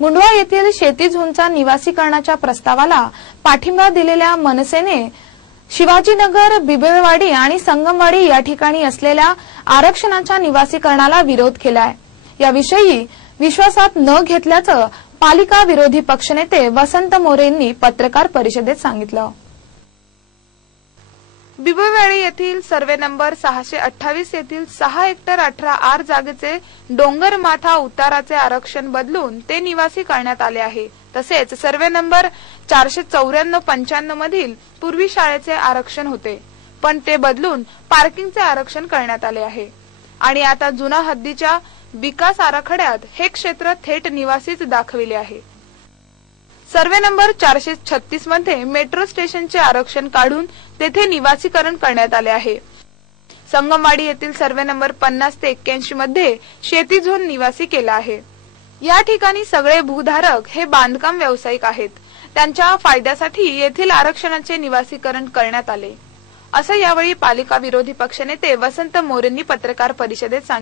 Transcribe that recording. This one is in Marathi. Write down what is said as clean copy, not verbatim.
मुंढवा येथील शेती झोनचा निवासीकरणाच्या प्रस्तावाला पाठिंबा दिलेल्या मनसेने शिवाजीनगर, बिबवेवाडी आणि संगमवाडी या ठिकाणी असलेल्या आरक्षणाच्या निवासीकरणाला विरोध केलाय। याविषयी विश्वासात न घेतल्याचं पालिका विरोधी पक्षनेते वसंत मोरे यांनी पत्रकार परिषदेत सांगितलं। बिबवेवाडी येथील सर्वे नंबर 628 येथील 6 हेक्टर 18 आर जागेचे डोंगर माथा उताराचे आरक्षण बदलून ते निवासी करण्यात आले आहे। तसेच सर्वे नंबर 494-95 मधील पूर्वी शाळेचे आरक्षण होते, पण ते बदलून पार्किंगचे आरक्षण करण्यात आले आहे आणि आता जुना हद्दीच्या विकास आराखड्यात हे क्षेत्र थेट निवासीच दाखविले आहे। सर्वे नंबर 436 मध्ये मेट्रो स्टेशनचे आरक्षण काढून तेथे निवासीकरण करण्यात आले आहे। संगमवाडी येथील सर्वे नंबर 50 ते 81 मध्ये शेती झोन निवासी केला आहे। या ठिकाणी सगळे भूधारक हे बांधकाम व्यावसायिक आहेत, त्यांच्या फायद्यासाठी येथील आरक्षणाचे निवासीकरण करण्यात आले, असं यावेळी पालिका विरोधी पक्षनेते वसंत मोरेंनी पत्रकार परिषदेत सांगितले।